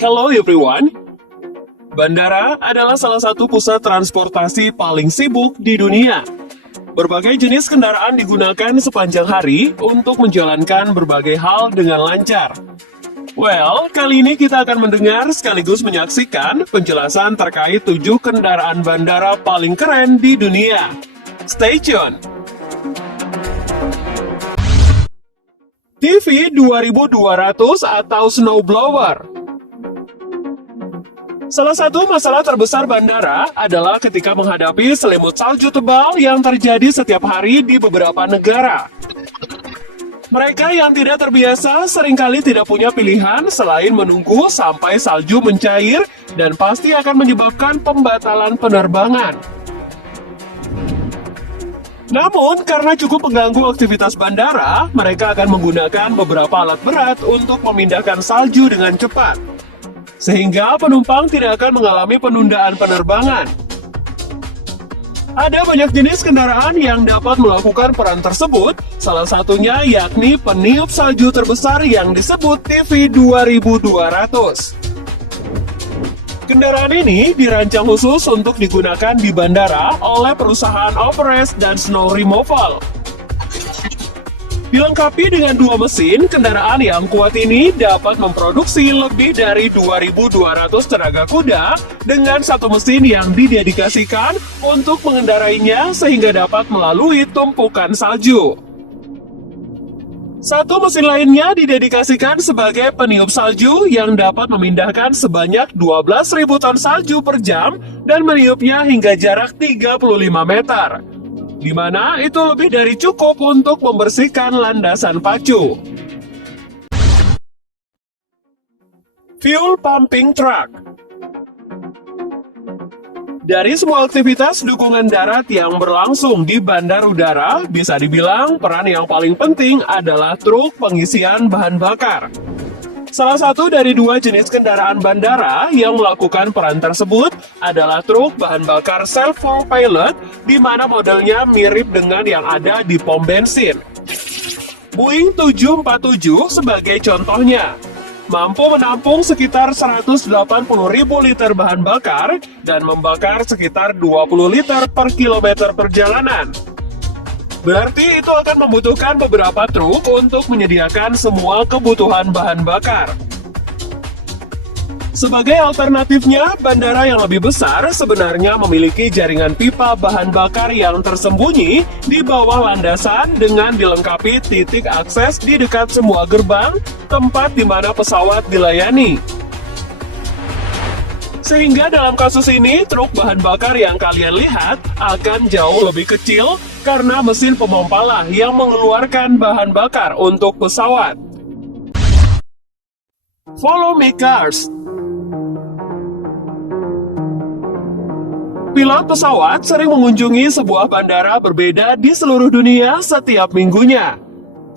Hello everyone. Bandara adalah salah satu pusat transportasi paling sibuk di dunia. Berbagai jenis kendaraan digunakan sepanjang hari untuk menjalankan berbagai hal dengan lancar. Well, kali ini kita akan mendengar sekaligus menyaksikan penjelasan terkait 7 kendaraan bandara paling keren di dunia. Stay tune! TV 2200 atau snowblower. Salah satu masalah terbesar bandara adalah ketika menghadapi selimut salju tebal yang terjadi setiap hari di beberapa negara. Mereka yang tidak terbiasa seringkali tidak punya pilihan selain menunggu sampai salju mencair dan pasti akan menyebabkan pembatalan penerbangan. Namun, karena cukup mengganggu aktivitas bandara, mereka akan menggunakan beberapa alat berat untuk memindahkan salju dengan cepat, sehingga penumpang tidak akan mengalami penundaan penerbangan. Ada banyak jenis kendaraan yang dapat melakukan peran tersebut, salah satunya yakni peniup salju terbesar yang disebut TV 2200. Kendaraan ini dirancang khusus untuk digunakan di bandara oleh perusahaan Off-Rest dan Snow Removal. Dilengkapi dengan 2 mesin, kendaraan yang kuat ini dapat memproduksi lebih dari 2.200 tenaga kuda dengan 1 mesin yang didedikasikan untuk mengendarainya sehingga dapat melalui tumpukan salju. 1 mesin lainnya didedikasikan sebagai peniup salju yang dapat memindahkan sebanyak 12.000 ton salju per jam dan meniupnya hingga jarak 35 meter. Di mana itu lebih dari cukup untuk membersihkan landasan pacu. Fuel Pumping Truck. Dari semua aktivitas dukungan darat yang berlangsung di bandar udara, bisa dibilang peran yang paling penting adalah truk pengisian bahan bakar. Salah satu dari 2 jenis kendaraan bandara yang melakukan peran tersebut adalah truk bahan bakar self-propelled, di mana modelnya mirip dengan yang ada di pom bensin. Boeing 747 sebagai contohnya, mampu menampung sekitar 180.000 liter bahan bakar dan membakar sekitar 20 liter per kilometer perjalanan. Berarti itu akan membutuhkan beberapa truk untuk menyediakan semua kebutuhan bahan bakar. Sebagai alternatifnya, bandara yang lebih besar sebenarnya memiliki jaringan pipa bahan bakar yang tersembunyi di bawah landasan dengan dilengkapi titik akses di dekat semua gerbang, tempat di mana pesawat dilayani. Sehingga dalam kasus ini, truk bahan bakar yang kalian lihat akan jauh lebih kecil karena mesin pemompa lah yang mengeluarkan bahan bakar untuk pesawat. Follow Me Cars. Pilot pesawat sering mengunjungi sebuah bandara berbeda di seluruh dunia setiap minggunya.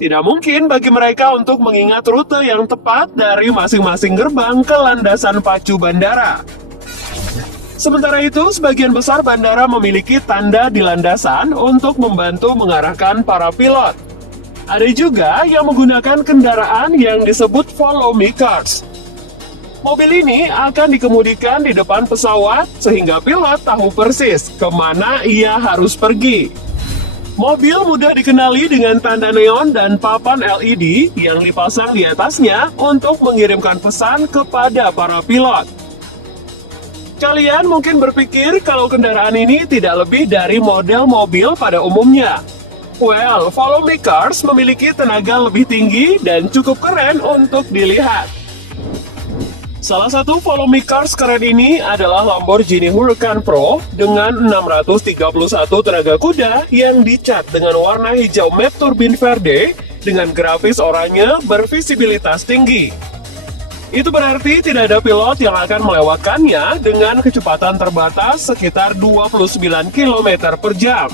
Tidak mungkin bagi mereka untuk mengingat rute yang tepat dari masing-masing gerbang ke landasan pacu bandara. Sementara itu, sebagian besar bandara memiliki tanda di landasan untuk membantu mengarahkan para pilot. Ada juga yang menggunakan kendaraan yang disebut Follow Me Cars. Mobil ini akan dikemudikan di depan pesawat sehingga pilot tahu persis kemana ia harus pergi. Mobil mudah dikenali dengan tanda neon dan papan LED yang dipasang di atasnya untuk mengirimkan pesan kepada para pilot. Kalian mungkin berpikir kalau kendaraan ini tidak lebih dari model mobil pada umumnya. Well, Follow Me Cars memiliki tenaga lebih tinggi dan cukup keren untuk dilihat. Salah satu Follow Me Cars keren ini adalah Lamborghini Huracan Pro dengan 631 tenaga kuda yang dicat dengan warna hijau matte turbin verde dengan grafis oranye bervisibilitas tinggi. Itu berarti tidak ada pilot yang akan melewatkannya dengan kecepatan terbatas sekitar 29 km per jam.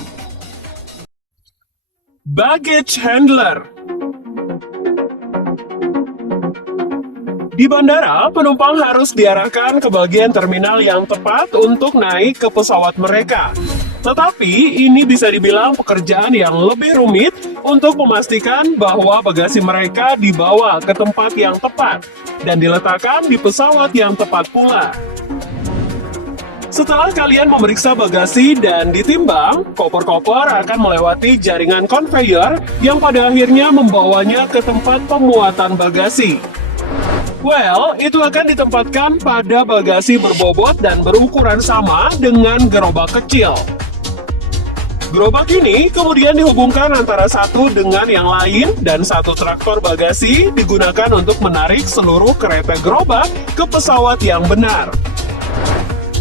Baggage Handler. Di bandara, penumpang harus diarahkan ke bagian terminal yang tepat untuk naik ke pesawat mereka. Tetapi ini bisa dibilang pekerjaan yang lebih rumit untuk memastikan bahwa bagasi mereka dibawa ke tempat yang tepat dan diletakkan di pesawat yang tepat pula. Setelah kalian memeriksa bagasi dan ditimbang, koper-koper akan melewati jaringan konveyor yang pada akhirnya membawanya ke tempat pemuatan bagasi. Well, itu akan ditempatkan pada bagasi berbobot dan berukuran sama dengan gerobak kecil. Gerobak ini kemudian dihubungkan antara satu dengan yang lain dan satu traktor bagasi digunakan untuk menarik seluruh kereta gerobak ke pesawat yang benar.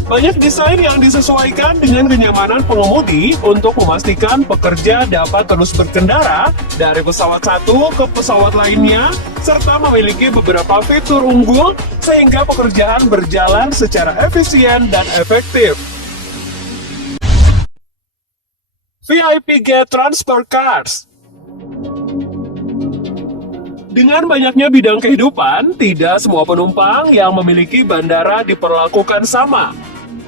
Banyak desain yang disesuaikan dengan kenyamanan pengemudi untuk memastikan pekerja dapat terus berkendara dari pesawat satu ke pesawat lainnya, serta memiliki beberapa fitur unggul sehingga pekerjaan berjalan secara efisien dan efektif. VIP Gate Transfer Cards. Dengan banyaknya bidang kehidupan, tidak semua penumpang yang memiliki bandara diperlakukan sama.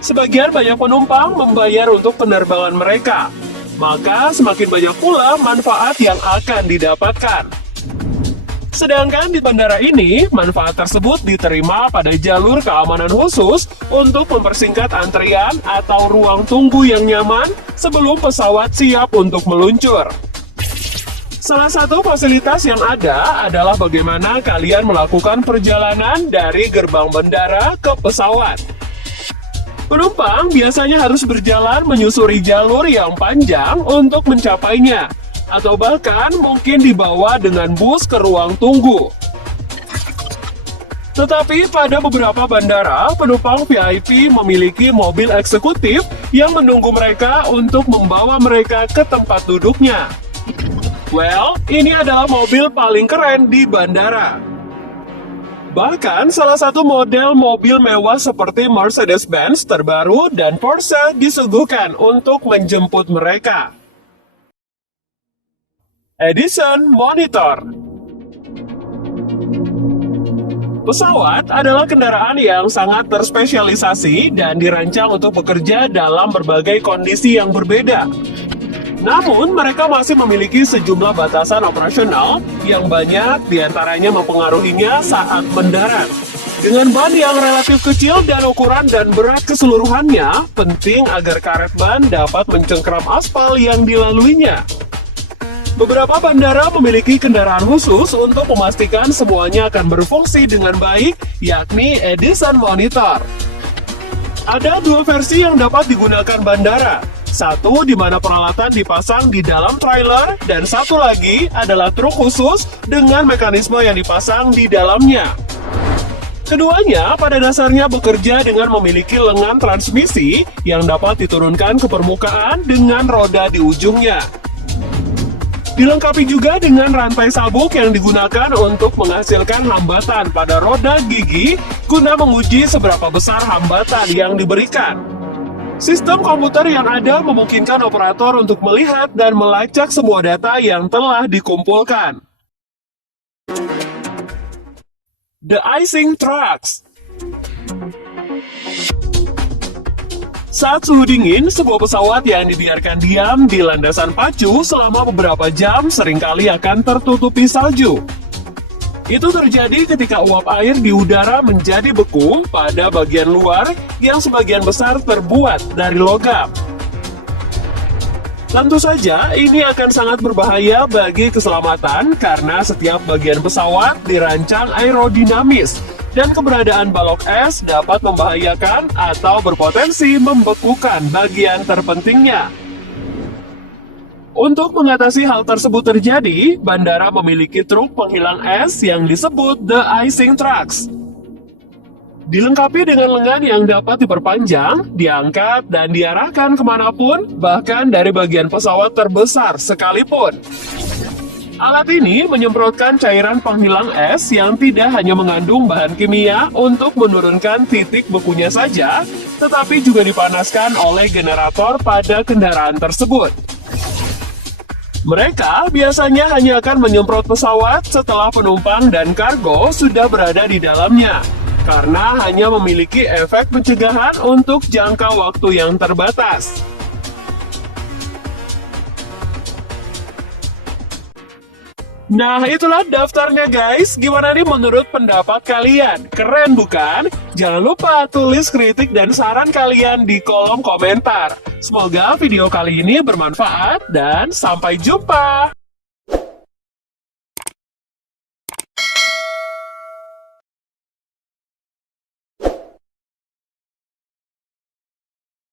Sebagian banyak penumpang membayar untuk penerbangan mereka, maka semakin banyak pula manfaat yang akan didapatkan. Sedangkan di bandara ini, manfaat tersebut diterima pada jalur keamanan khusus untuk mempersingkat antrian atau ruang tunggu yang nyaman sebelum pesawat siap untuk meluncur. Salah satu fasilitas yang ada adalah bagaimana kalian melakukan perjalanan dari gerbang bandara ke pesawat. Penumpang biasanya harus berjalan menyusuri jalur yang panjang untuk mencapainya, atau bahkan mungkin dibawa dengan bus ke ruang tunggu. Tetapi pada beberapa bandara, penumpang VIP memiliki mobil eksekutif yang menunggu mereka untuk membawa mereka ke tempat duduknya. Well, ini adalah mobil paling keren di bandara. Bahkan, salah satu model mobil mewah seperti Mercedes-Benz terbaru dan Porsche disuguhkan untuk menjemput mereka. Edison Monitor. Pesawat adalah kendaraan yang sangat terspesialisasi dan dirancang untuk bekerja dalam berbagai kondisi yang berbeda. Namun, mereka masih memiliki sejumlah batasan operasional yang banyak diantaranya mempengaruhinya saat mendarat. Dengan ban yang relatif kecil dan ukuran dan berat keseluruhannya, penting agar karet ban dapat mencengkeram aspal yang dilaluinya. Beberapa bandara memiliki kendaraan khusus untuk memastikan semuanya akan berfungsi dengan baik, yakni Edison Monitor. Ada dua versi yang dapat digunakan bandara. Satu di mana peralatan dipasang di dalam trailer, dan satu lagi adalah truk khusus dengan mekanisme yang dipasang di dalamnya. Keduanya pada dasarnya bekerja dengan memiliki lengan transmisi yang dapat diturunkan ke permukaan dengan roda di ujungnya. Dilengkapi juga dengan rantai sabuk yang digunakan untuk menghasilkan hambatan pada roda gigi guna menguji seberapa besar hambatan yang diberikan. Sistem komputer yang ada memungkinkan operator untuk melihat dan melacak semua data yang telah dikumpulkan. The Icing Trucks. Saat suhu dingin, sebuah pesawat yang dibiarkan diam di landasan pacu selama beberapa jam seringkali akan tertutupi salju. Itu terjadi ketika uap air di udara menjadi beku pada bagian luar yang sebagian besar terbuat dari logam. Tentu saja, ini akan sangat berbahaya bagi keselamatan karena setiap bagian pesawat dirancang aerodinamis dan keberadaan balok es dapat membahayakan atau berpotensi membekukan bagian terpentingnya. Untuk mengatasi hal tersebut terjadi, bandara memiliki truk penghilang es yang disebut The Icing Trucks. Dilengkapi dengan lengan yang dapat diperpanjang, diangkat, dan diarahkan kemanapun, bahkan dari bagian pesawat terbesar sekalipun. Alat ini menyemprotkan cairan penghilang es yang tidak hanya mengandung bahan kimia untuk menurunkan titik bekunya saja, tetapi juga dipanaskan oleh generator pada kendaraan tersebut. Mereka biasanya hanya akan menyemprot pesawat setelah penumpang dan kargo sudah berada di dalamnya, karena hanya memiliki efek pencegahan untuk jangka waktu yang terbatas. Nah, itulah daftarnya guys. Gimana nih menurut pendapat kalian? Keren bukan? Jangan lupa tulis kritik dan saran kalian di kolom komentar. Semoga video kali ini bermanfaat dan sampai jumpa.